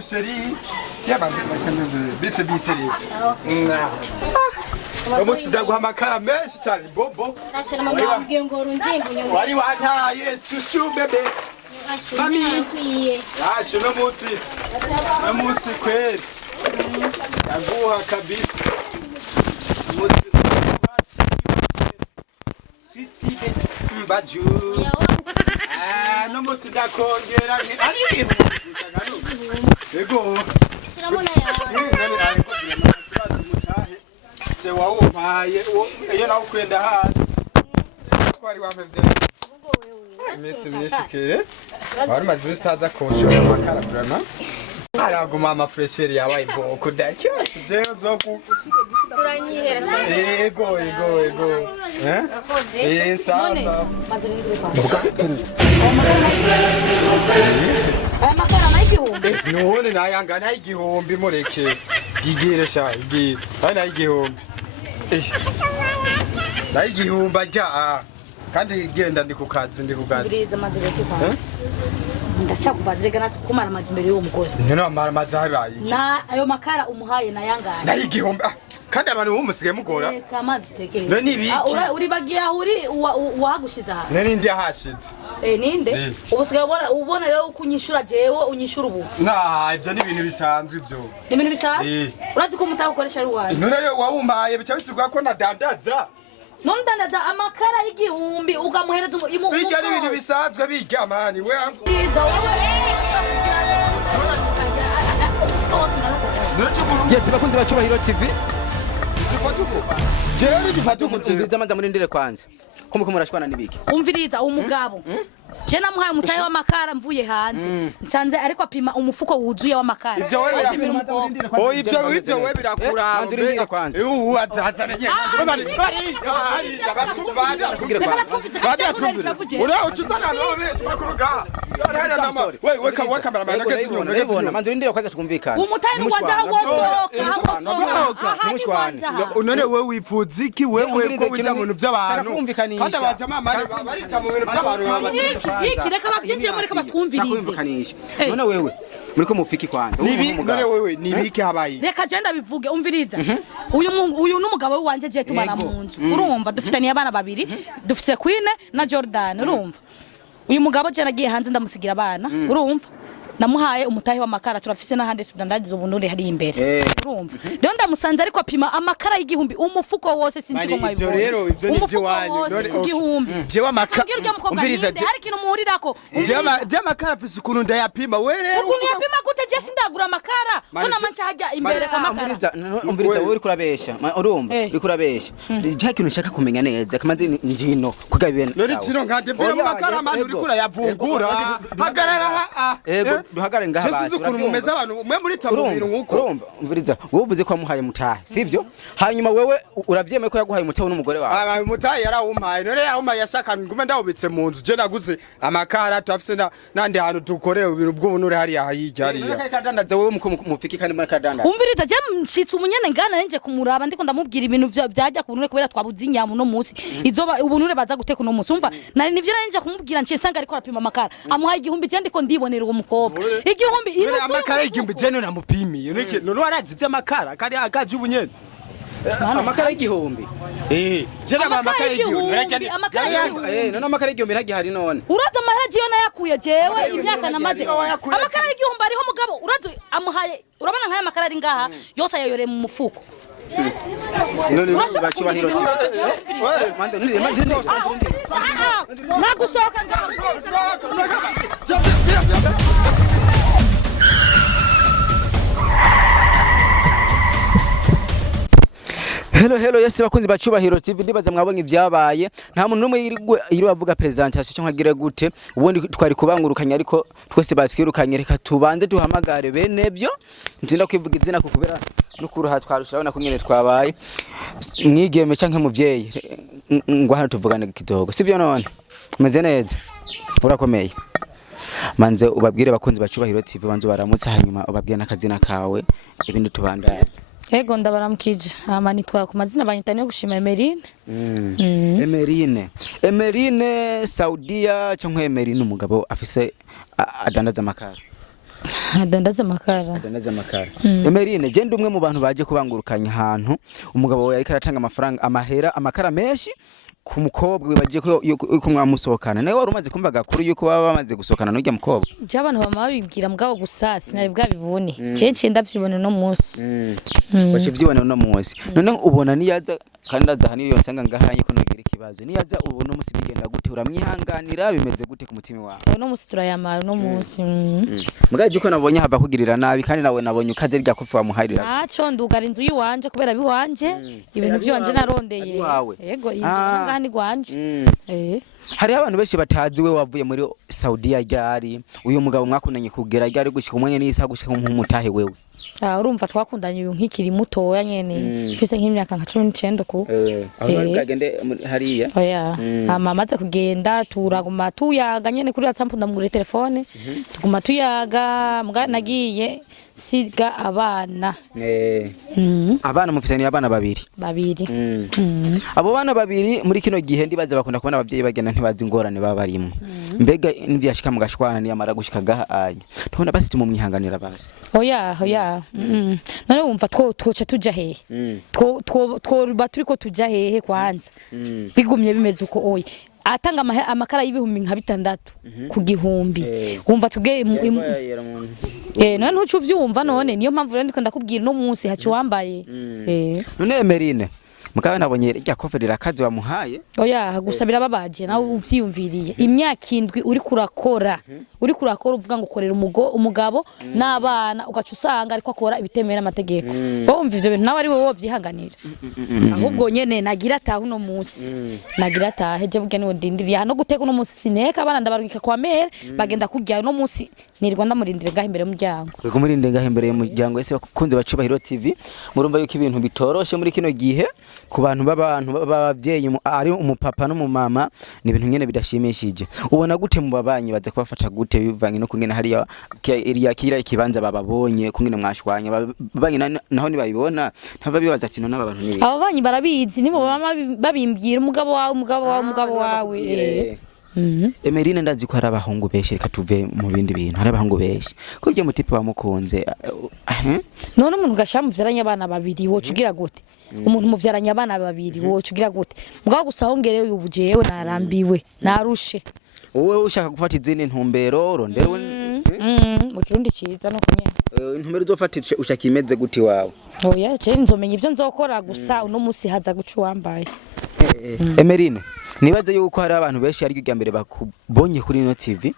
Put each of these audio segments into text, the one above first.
chérie. Yabaze bitse umunsi ndaguhamagara menshi cyane bobo. Wari wantaye shushu bebe. Mami. No munsi kweli. Ndaguha kabisa. Sweetie mbaju. No munsi ndakongera. Ego. Se wawumpaye iyo nawe kwenda hasi. Twari wamevye. Misi myishikire. Wari mazi bistaza koshora makara brana. Araguma ama fresheri yawe iboko dakyo. Je nzoku. Turanyihera shaka. Ego. Sasa. Aya makara n'igihumbi. None nayanga n'igihumbi mureke. Gigire sha igi. Bana igihumbi. N'igihumbi ajya kandi genda ndi kukazi. Biriza maze gake kwa. Ndacakubaze gana kumara mazi imbere y'uwo mugore. None amara mazi habaye. Na ayo makara umuhaye nayangana. N'igihumbi. Kandi abantu bumusigaye mugora. Kamazi tekereza. None ibiki. Uri bagiye uri wagushiza aha. None ndi ahashitse. Ninde? Ubusigaye ubona rero ukunyishura jewe unyishura ubu. Ibyo ni ibintu bisanzwe ibyo. Ni ibintu bisanzwe? Urazi ko mutakoresha ruwaye. None wawumpaye bica bisigwa ko nadandaza. None dandaza amakara y'igihumbi ugamuhereza imu. Bijya ni ibintu bisanzwe bijya mani we. Yes, bakundi bacubahiro TV. Jewe gifatuko Umviriza amaza muri ndire kwanza. Ko muko murashwana nibiki? Umviriza umugabo. Je namuhaye umutahe w'amakara mvuye hanze. Nsanze ariko apima umufuko wuzuye w'amakara. Ibyo we ibyo we birakura. Ndire kwanza. Azazana nyene. Bari ura uchuzana no bese bakuruga. We cameraman ageze nyone. Lebona mandiri ndire kwanza tukumvikana. Umutahe n'uwaje aho None we wipfuza iki wewe ko bija mu bintu by'abantu. Kandi abajama mari barica mu bintu by'abantu. Iki reka bavyinjire muri batwumvirize. None wewe muriko mufiki kwanza. None wewe nibiki habaye. Reka genda bivuge umviriza. Uyu n'umugabo wanje je tubana mu nzu. Urumva dufitaniye abana babiri. Dufise Queen na Jordan urumva. Uyu mugabo je nagiye hanze ndamusigira abana urumva. Namuhaye umutahe w'amakara turafise n'ahandi tudandagiza ubunure hari imbere urumva rero ndamusanze ariko apima amakara y'igihumbi umufuko wose sinzi ko mwabibona rero ivyo nivyo wanyu none igihumbi je w'amakara umviriza hari kintu muhurirako je amakara afise ukuntu ndayapima we rero ukuntu yapima gute je sindagura amakara none mancha hajya imbere kamakara umviriza wowe uri kurabesha urumva uri kurabesha je kintu nshaka kumenya neza kamaze njino kugabena none kino nkande mvira mu makara mani uri kurayavungura hagarara duhagare ngaha basi ukuntu mumeze abantu umwe muri tabubiro nkuko urumva umviriza wowe uvuze ko wamuhaye mutahe sivyo hanyuma wewe uravyemeye ko yaguhaye mutahe n'umugore wawe mutahe yarawumpaye none yawumpaye yashaka ngume ndawubitse mu nzu je naguze amakara twafise nandi hantu dukoreye ibintu bw'ubunure hari yahijya hari kadandaza wewe muko mufiki kandi muri kadandaza umviriza je mshitse umunyene ngana nje kumuraba ndiko ndamubwira ibintu byajya ku bunure kubera twabuze inyamu no munsi izoba ubunure baza guteka no munsi umva nari nivyo nje kumubwira nje sanga ariko arapima amakara amuhaye igihumbi je ndiko ndibonera uwo mukobwa igihumbi ino amakara igihumbi je none namupimiye none warazi vy'amakara kari akaje ubunyene amakara y'igihumbi je na amakara y'igihumbi none amakara y'igihumbi ntagihari none uraza amaheraji yo nayakuye jewe imyaka namaze amakara y'igihumbi ariho mugabo uraza amuhaye urabona nkaya amakara ari ngaha yose ayayore mu mufuko bacubahiro nagusohoka Hello yes bakunzi bacubahiro TV ndibaza mwabonye ibyabaye nta muntu numwe yiri bavuga presentation cyo nkagire gute ubundi twari kubangurukanya ariko twese batwirukanye reka tubanze duhamagare benebyo ntinda kwivuga izina kukubera no kuruha twarushirabona kunyene twabaye mwigeme canke muvyeyi ngo hano tuvugane kidogo sivyo none meze neza urakomeye manze ubabwire bakunzi bacubahiro TV banze baramutse hanyuma ubabwire nakazina kawe ibindi tubandanye Ego ndabaramukije nitwa ku mazina banyitaniye gushima Emerine Emerine Saudia cyangwa Emerine umugabo afise adandaza amakara adandaza amakara. Adandaza amakara. Emerine je ndi umwe mu bantu baje kubangurukanya ahantu umugabo wawe ariko aratanga amafaranga amahera amakara menshi ku mukobwa wibaje ko yuko mwamusohokana nawe wari umaze kumva gakuru yuko baba bamaze gusohokana n'ujya mukobwa je abantu bama babibwira mugabo gusa sinari bwabibone cece ndavyibone no munsi wace vyibone no munsi none ubona niyaza kandi adahani yosanga ngahanye ko nogira ikibazo niyaza ubona umunsi bigenda gute uramwihanganira bimeze gute ku mutima wawe no munsi turayamara no munsi mugaje uko nabonye hava kugirira nabi kandi nawe nabonye ukaze rya kufa muharira aco ndugara inzu yiwanje kubera biwanje ibintu byanje narondeye yego inzu ni gwanje hari abantu benshi batazi we wavuye muri Saudiya ryari uyu mugabo mwakunanye kugera ryari gushika umwanya n'isa gushika nk'umutahe wewe urumva twakundanye uyu nkikiri mutoya nyene mfise nk'imyaka nka 19 ko aho bwagende hariya oya amaze kugenda turaguma tuyaga nyene kuri WhatsApp ndamugure telefone tuguma tuyaga mbwa nagiye siga abana abana mufisani abana babiri abo bana babiri muri kino gihe ndibaza bakunda kubona abavyeyi bagenda ntibazi ingorane baba barimo mbega nivyashika mu gashwana ni yamara gushika gahanye tubona basi mu mwihanganira basi oya none wumva twoca tuja hehe twoba turiko tuja hehe kwanza bigumye bimeze uko oya atanga amakara y'ibihumbi nka 6 ku gihumbi wumva tubwe none ntucu vyumva none niyo mpamvu rero ndiko ndakubwira no munsi haci wambaye none Emerine mukawe nabonye rya koferera akazi bamuhaye oya gusabira babaje nawe uvyiyumviriye imyaka 7 uri kurakora uvuga ngo korera umugabo n'abana ugaca usanga ariko akora ibitemera amategeko bomva ivyo bintu nawe ari wowe wovyihanganira ahubwo nyene nagira atahu no munsi nagira atahe je bugene ndindiriye no guteka no munsi sineka abana ndabarugika kwa mere bagenda kujya no munsi nirwa ndamurindire gahe imbere y'umuryango wego murinde gahe imbere y'umuryango ese bakunze bacubahiro TV murumva yuko ibintu bitoroshe muri kino gihe ku bantu b'abavyeyi ari umupapa no mu mama ni ibintu nyene bidashimishije ubona gute mu babanyi baze kubafata gute bivanye no kungena hariya kira ikibanza bababonye kungena mwashwanya babanyi naho nibabibona ntaba bibaza ati no n'abantu nibi ababanyi barabizi nibo babimbwira umugabo wawe Emerine ndazi ko hari abahungu benshi reka tuve mu bindi bintu hari abahungu benshi ko byo mutipe bamukunze none umuntu gashamuvyaranye abana babiri wocugira gute umuntu muvyaranye abana babiri wocugira gute mugabo gusa hongerewe ubujewe narambiwe narushe wowe ushaka gufata izindi ntumbero rondewe mu kirundi ciza no kunyene intumbero uzofatisha ushaka imeze guti wawe oya je nzomenya ivyo nzokora gusa uno musi haza guca wambaye Emerine nibaze yuko hari abantu benshi ari ryo mbere bakubonye kuri no TV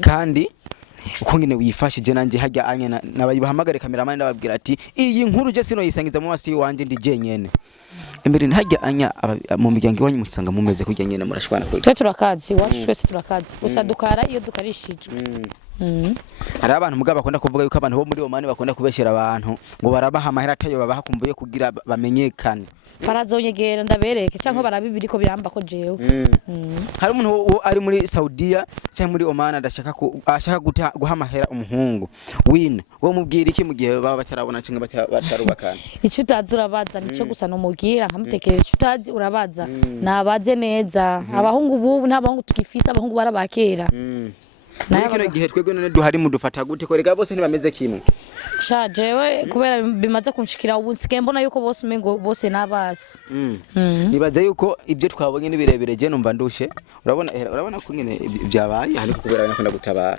kandi uko ngene wifashije nanje hajya anya nabayibahamagare cameraman ndababwira ati iyi nkuru je sino yisangiza mu wasi wanje ndi jenyene Emerine hajya anya mu miryango wanyu musanga mumeze kujya nyene murashwana ko twe turakazi wacu twese turakazi gusa dukara iyo dukarishijwe hari abantu mugaba bakunda kuvuga yuko abantu bo muri Omani bakunda kubeshera abantu ngo barabaha amahera atayo babaha kumvuye kugira bamenyekane barazonyegera ndabereke cyangwa barabibiri ko biramba ko jewe hari umuntu ari muri Saudiya cyangwa muri Oman ashaka guha amahera umuhungu wina wo mubwira iki mu gihe baba batarabona cyangwa batarubakana icyo utazi urabaza nico gusa no mubwira nkamutekereza icyo utazi urabaza nabaze neza abahungu bubu n'abahungu tukifisa abahungu barabakera muri kino gihe twebwe none duhari mu dufata gute ko rega bose ntibameze kimwe sha jewe kubera bimaze kunshikira ubu nsigaye mbona yuko bose mengo bose nabasi nibaze yuko ibyo twabonye nibirebere je numva ndushe urabona ko ngene byabaye ariko kubera nakunda gutabara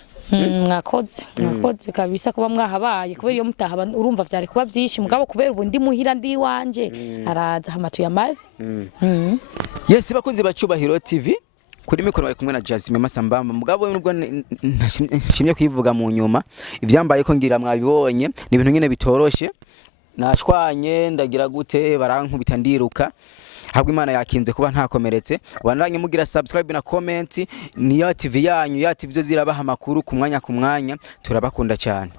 mwakoze kabisa kuba mwahabaye kubera iyo mutahaba urumva vyari kuba vyinshi mugabo kubera ubu ndi muhira ndi wanje araza hamatuye amari yes bakunze bacubahiro TV kuri mikoro bari kumwe na Jasmine Masambamba mugabo nubwo nshimye kwivuga mu nyuma ivyambaye ko ngira mwabibonye ni ibintu nyene bitoroshe nashwanye ndagira gute barankubita ndiruka habwo Imana yakinze kuba ntakomeretse bandanye mugira subscribe na comment ni ya TV yanyu ya TV zo zirabaha makuru ku mwanya turabakunda cyane.